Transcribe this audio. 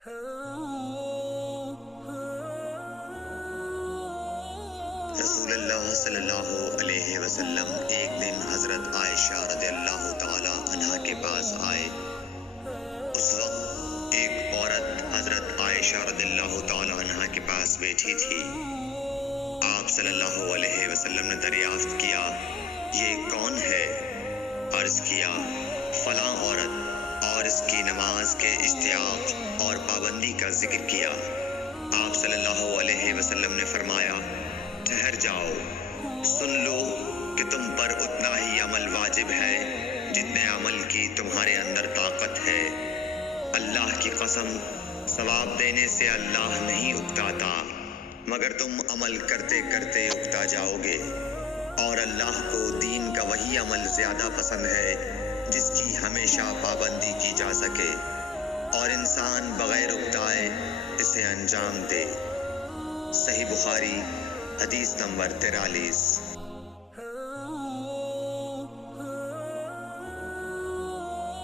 رسول اللہ صلی اللہ علیہ وسلم ایک دن حضرت عائشہ رضی اللہ تعالی عنہا کے پاس آئے۔ اس وقت ایک عورت حضرت عائشہ رضی اللہ تعالی عنہا کے پاس بیٹھی تھی۔ آپ صلی اللہ علیہ وسلم نے دریافت کیا، یہ کون ہے؟ عرض کیا، فلاں عورت، اور اس کی نماز کے اشتیاق اور پابندی کا ذکر کیا۔ آپ صلی اللہ علیہ وسلم نے فرمایا، ٹھہر جاؤ، سن لو کہ تم پر اتنا ہی عمل واجب ہے جتنے عمل کی تمہارے اندر طاقت ہے۔ اللہ کی قسم، ثواب دینے سے اللہ نہیں اکتاتا، مگر تم عمل کرتے کرتے اکتا جاؤ گے، اور اللہ کو دین کا وہی عمل زیادہ پسند ہے جس کی ہمیشہ پابندی کی جا سکے، اور انسان بغیر اکتائے اسے انجام دے۔ صحیح بخاری، حدیث نمبر 43۔